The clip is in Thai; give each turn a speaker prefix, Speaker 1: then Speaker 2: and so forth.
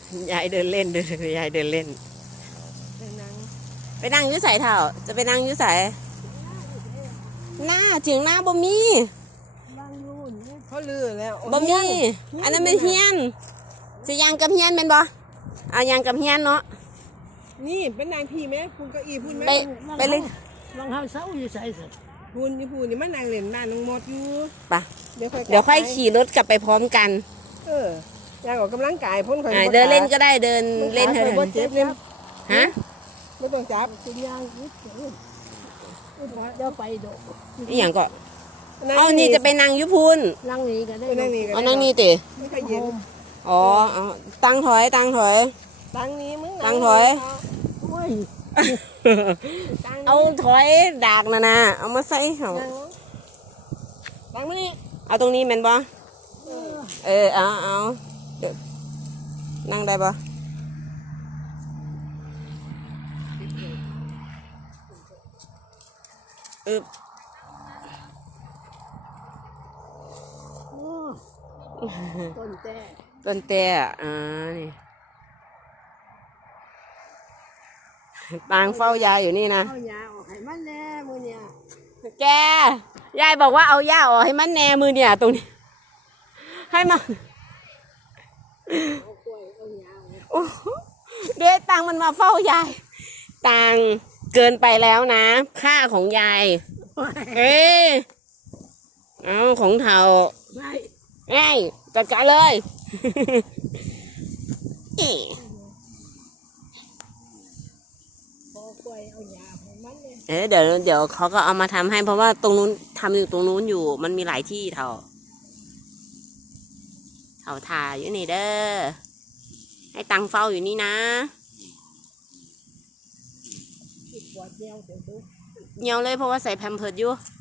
Speaker 1: ยายเดินเล่นดูยายเดินเล่นไปนั่งยื้อใส่เท่าจะไปนั่งยื้อใส่หน้าถึงหน้าบ่มี
Speaker 2: เขาลือแล้ว
Speaker 1: บ่มีอันนั้นเป็นเฮียนสิยางกับเฮียนเป็นบ่เอายางกับเฮียนเนาะ
Speaker 2: นี่เป็นนางพี่ไหมคุณเก้าอี้พูดไหม
Speaker 1: ไปเลย
Speaker 3: ลองทำเสาอยู่ใส่สิ
Speaker 2: พูนนี่พูนนี่มันนางเล่นบ้านน้องมดอยู่
Speaker 1: ปะเดี๋ยวค่อยขี่รถกลับไปพร้อมกัน
Speaker 2: อยากออกกำลังกายพ่นคอย
Speaker 1: เดินเล่นก็ได้เดินเล่นเถอะ
Speaker 2: เจ็บเล่น
Speaker 1: ฮะ
Speaker 2: ไม่ต้องจับ
Speaker 3: กินยางนิดเดี๋ยวไปดู
Speaker 1: นี่อย่างก็เอานี่จะไปนั่งยุพุน
Speaker 3: นั่งนี่ก็ได้
Speaker 1: เอานั่งนี่ติ
Speaker 2: ไม่ค่อยเย็น
Speaker 1: อ๋อตั้งถอยตั้ง
Speaker 2: นี้มึง
Speaker 1: ตั้งถอยเอาถอยดากนะเอามาใส่เขา
Speaker 2: ตั้งนี่
Speaker 1: เอาตรงนี้แม่นบ่เอานั่งได้บ่ต้นแต่นี่ปางเฝ้ายายอยู่นี่นะ
Speaker 3: เอายาออกให้มันแน่มือเนี่ย
Speaker 1: แกยายบอกว่าเอาหญ้าออกให้มันแน่มือเนี่ยตรงนี้ให้มาเดี๋ยวตังมันมาเฝ้ายายตังเกินไปแล้วนะค่าของยายเอาของเฒ่าง่ายจัดการเลยเดี๋ยวเขาก็เอามาทำให้เพราะว่าตรงนู้นทำอยู่ตรงนู้นอยู่มันมีหลายที่เฒ่าถ่ายอยู่นี่เด้อให้ตังเฝ้าอยู่นี่นะเงียวเลยเพราะว่าใส่แพมเพิร์สอยู่